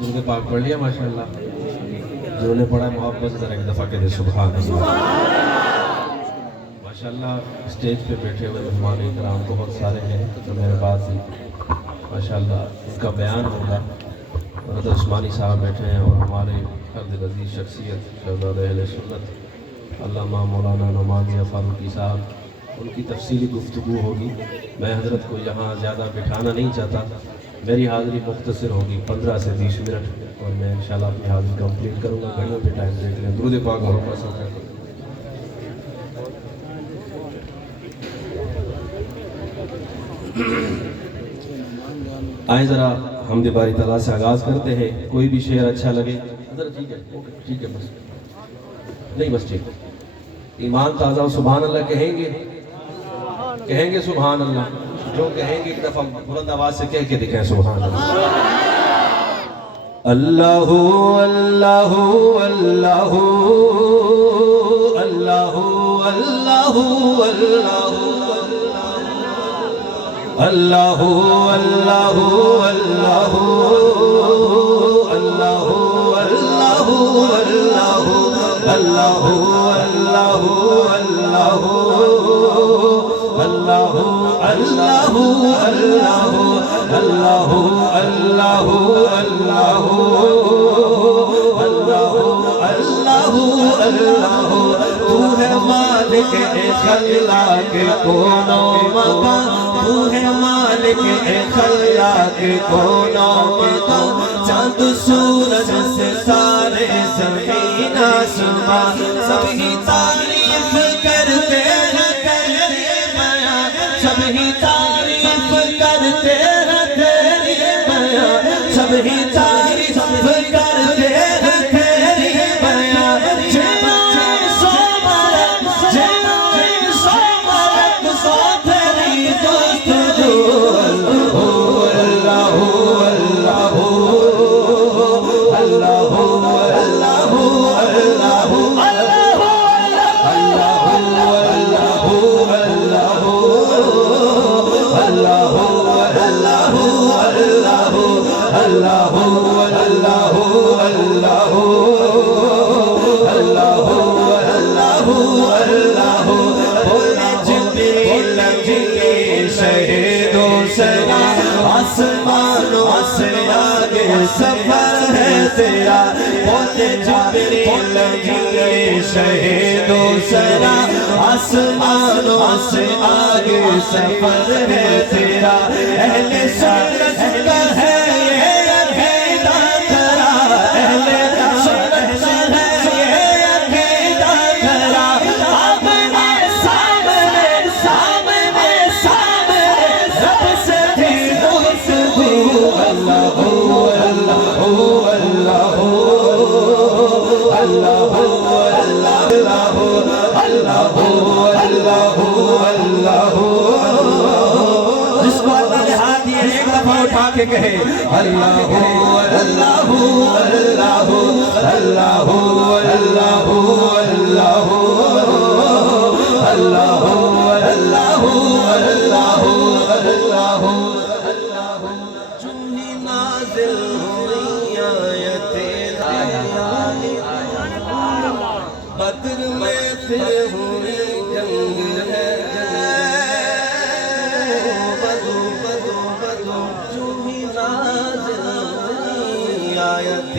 درود پاک پڑھ لیا ماشاءاللہ. جنہوں نے پڑھا محبت سے ذرا ایک دفعہ کہتے سبحان اللہ. ماشاءاللہ اسٹیج پہ بیٹھے ہوئے مہمان کرام بہت سارے ہیں جو میرے پاس ہی ماشاءاللہ ان کا بیان ہوگا. حضرت عثمانی صاحب بیٹھے ہیں اور ہمارے فرد عزیز شخصیت شہزادہ اہل سنت علامہ مولانا نعمان میاں فاروقی صاحب، ان کی تفصیلی گفتگو ہوگی. میں حضرت کو یہاں زیادہ بٹھانا نہیں چاہتا. میری حاضری مختصر ہوگی 15 سے 20 منٹ اور میں انشاءاللہ اپنی حاضری کمپلیٹ کروں گا. گھڑیوں پہ ٹائم دیکھ لیں. درود پاک اور آئیں ذرا حمد باری تعالیٰ سے آغاز کرتے ہیں. کوئی بھی شعر اچھا لگے ٹھیک ہے بس نہیں بس ٹھیک. ایمان تازہ سبحان اللہ کہیں گے سبحان اللہ. جو کہیں گے ایک دفعہ بلند آواز سے کہہ کے دکھائیں سبحان اللہ. اللہ اللہ اللہ اللہ اللہ اللہ اللہ اللہ اللہ اللہ اللہ اللہ اللہ اللہ اللہ اللہ اللہ اللہ. تو ہے مالک خلاق کون و مکان، تو ہے مالک خلاق کون و مکان. چاند سورج سے سارے زمین آسمان سبھی تعریف کرتے ہیں تیری بیان، سبھی تعریف کرتے ہیں تیری بیان، سبھی تعریف کرتے ہیں تیری بیان. جنہیں سو مرد سو تیری دوست جو اللہ اللہ اللہ اللہ اللہ آسمانوں سے آگے سفر ہے تیرا. بولے جبریل جلے شہیدوں سرا آسمانوں سے آگے سفر ہے تیرا. اہل سنت کا ہے یہ عقیدہ ترا، اہل سنت کا ہے یہ عقیدہ ترا. آمنے سامنے سامنے سامنے رب سے تھی گفتگو. اللہ اللہ اللہ اللہ اللہ اللہ اللہ اللہ. جس کو اللہ نے ہاتھ دیے ایک دفعہ اٹھا کے کہے اللہ اللہ اللہ اللہ اللہ اللہ اللہ اللہ اللہ. چونی نازل ہوئی آیت بدر میں پھر ہوئی جنگ ہے. بدو بدو بدو چونی نازل ہوئی آیت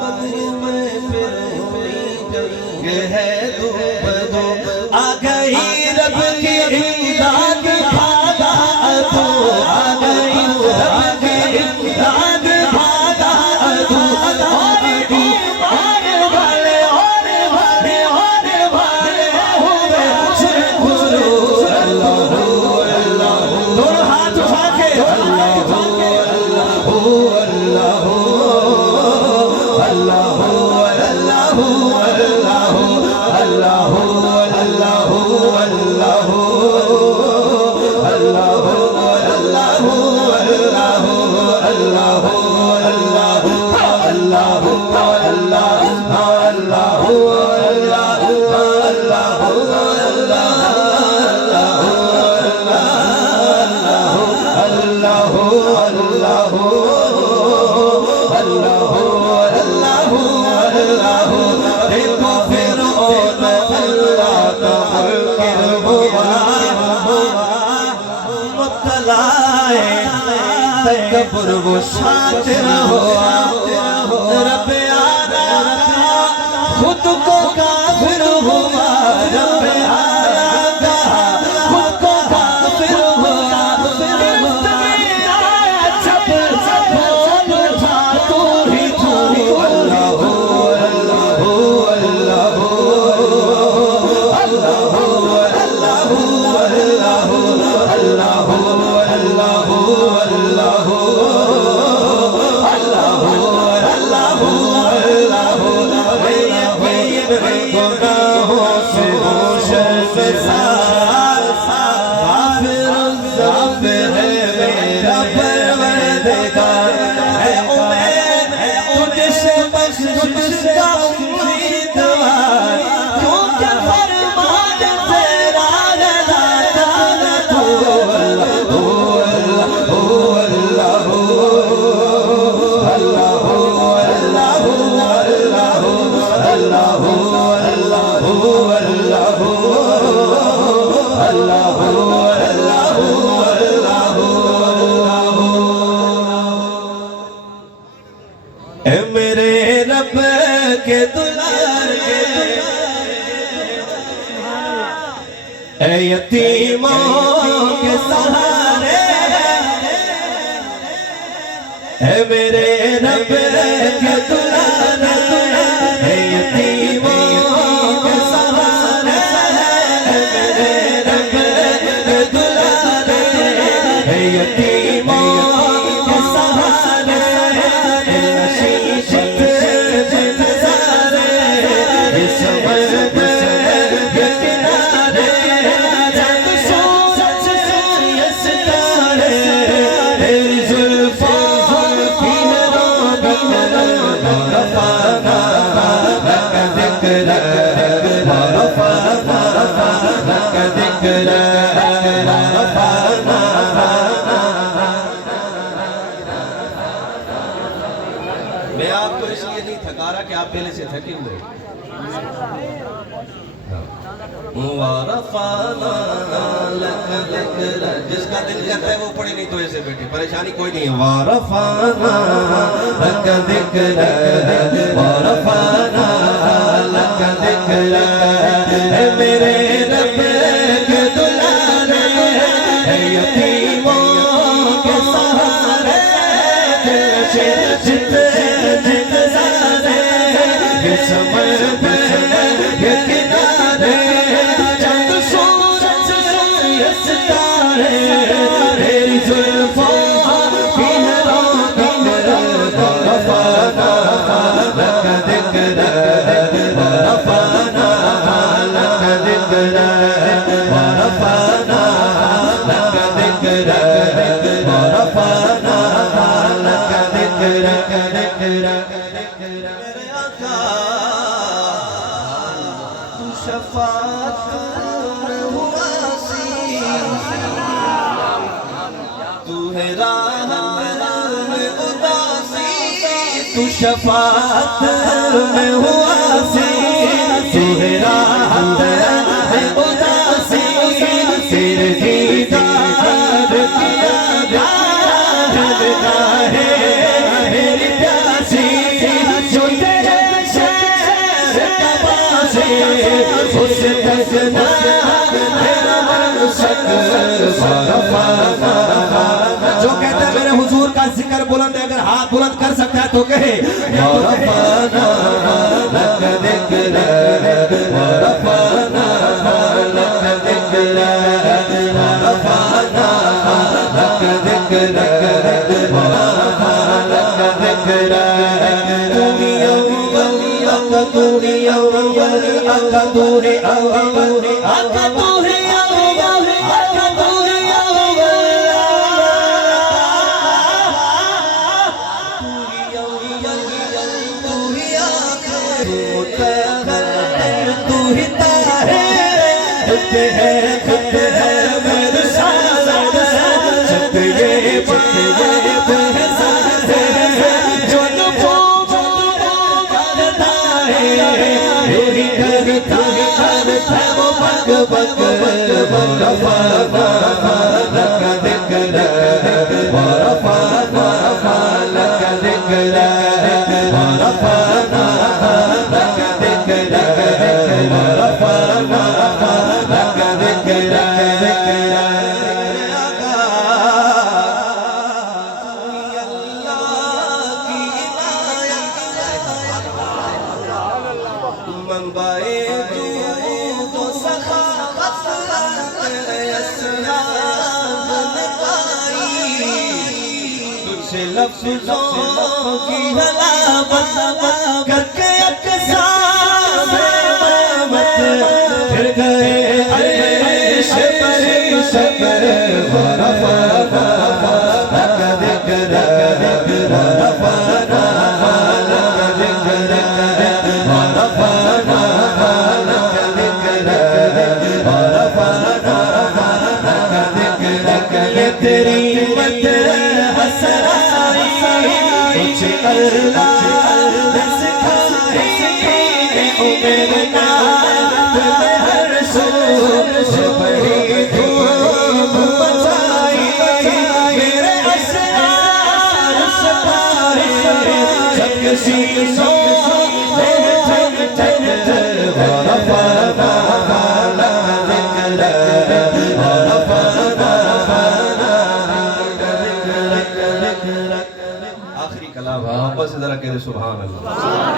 بدر میں پھر ہوئی جنگ ہے. دو بدو آ گئی رب کی امداد بھاگا ادو، آ گئی رب کی امداد بھاگا ادو. اللہ تکبر وہ شاطر ہوا رب آلا خود کو کافر ہوا رب آلا خود کو کافر ہوا جب بول اٹھا تو ہی تو اللہ اللہ اللہ اے میرے رب کے دلارے اے یتیموں کے سہارے اے میرے رب کے دلارے اے یتیموں کے سہارے اے میرے رب کے دلارے اے یتیموں کے سہارے میں آپ کو اس لیے نہیں تھکا رہا کہ آپ پہلے سے تھکے ہوئے وَرَفَعْنَا لَكَ ذِكْرَكَ جس کا دل کرتا ہے وہ پڑھے نہیں تو ایسے بیٹھے پریشانی کوئی نہیں ہے وَرَفَعْنَا لَكَ ذِكْرَكَ وَرَفَعْنَا لَكَ ذِكْرَكَ اے میرے رب کے دلارے اے یتیموں کے سہارے جت سارے یہ سمجھ پہ یہ کنارے چند سورج یہ ستارے تیری زلفوں کی ہے رونق ورفعنا لك ذکرک ورفعنا لك ذکرک ورفعنا لك ذکرک ورفعنا لك ذکرک میرے آقا تو شفاعت میں ہوا سی تو ہے راحت میں اداسی تو شفاعت میں ہوا سی تو ہے راحت میں اداسی تیرے دیدار کیا جاتا ہے میری پیاسی جو تیرے شہر کا باسی اس تجنا میرا منسک ورفعنا جو کہتا ہے میرے حضور کا ذکر بلند ہے اگر ہاتھ بلند کر سکتا ہے تو کہے ورفعنا لك ذکرک ورفعنا لك ذکرک ورفعنا لك ذکرک ورفعنا لك ذکرک تُوری اول آقا تُوری اول آقا تُوری اول آقا تُوری اول آقا تُوری اول تُوری آقا تو ہی طاہر خط ہے میرے ساتھ چھت یہ بہزاد ہے جو نفوذ کرتا ہے یہی کرتا ہے وہ بگ بگ ورفعنا لك ذکرک ورفعنا لفظوں کی حلاوت کر کے اقسام مت پھر گئے عرش پر صبر ورفعنا لك ذکرک ورفعنا لك ذکرک ورفعنا لك ذکرک ورفعنا لك ذکرک یہ تیری مت حسرائی کچھ اللہ نے سکھائی او میرے نام ہر سو سے بڑی دھوم مچائی میرے اسرار سپاہی سب کسی سو ورفعنا لك ذکرک ورفعنا لك ذکرک آخری کلام محبت سے ذرا کہہ دے سبحان اللہ